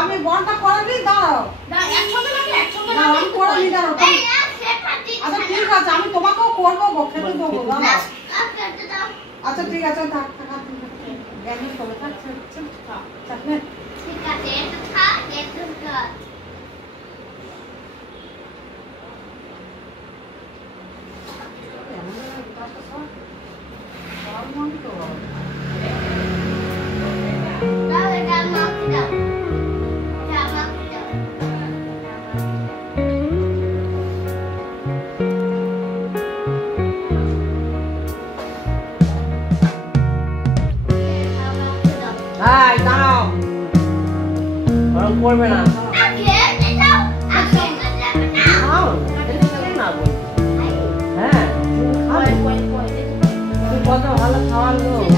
আমি বলটা করে দিই দাও আমি করে দিই দাও আচ্ছা ঠিক আছে আমি তোমাকেও করবো গো খেতে দেবো আচ্ছা ঠিক আছে থাক থাক জ্ঞানের করে থাক থাক না ঠিক আছে এটা থাক একটু কাট করবে না হ্যাঁ কত ভালো খাওয়ার লোক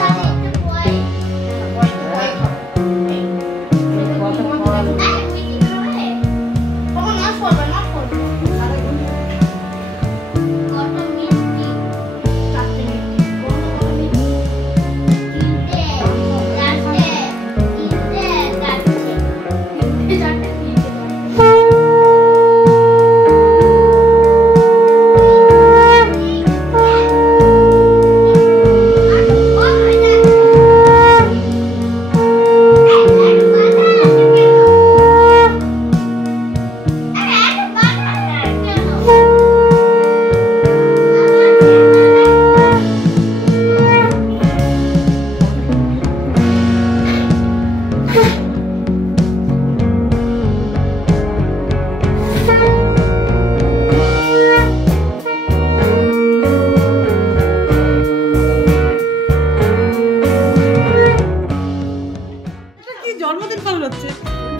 জন্মদিন পালন হচ্ছে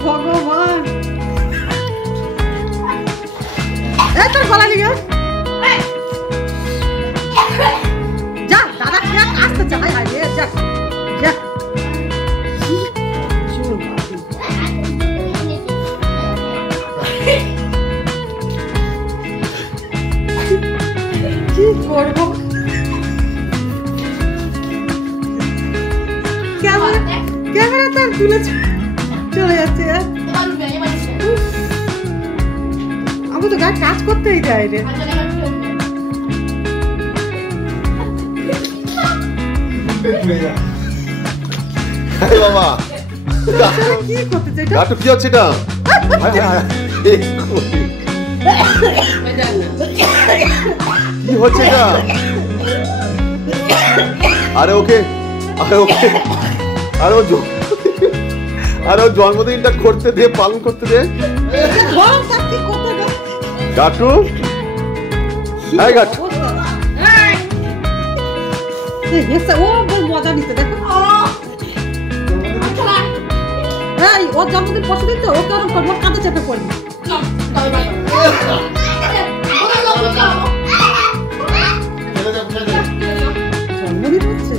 ভগবান তোর গলা নিয়ে যা দাদা খেয়ে আসতে চাই হাই রে যা যা কি করবো ক্যামেরা তার তুলে চলে যাচ্ছে আমি তো গায়ে কাজ করতেই যাই রে বাবা কি করতে চাই কি হচ্ছে এটা কি হচ্ছে এটা আরে ওকে আরে ও জন্মদিনটা করতে দে পালন করতে দে গাটু এই গাটু ও মজা নিতে দেখো ওর জন্মদিন পছন্দ তো ও কেমন করবো কাঁধে চেপে পড়বি জন্মদিন হচ্ছে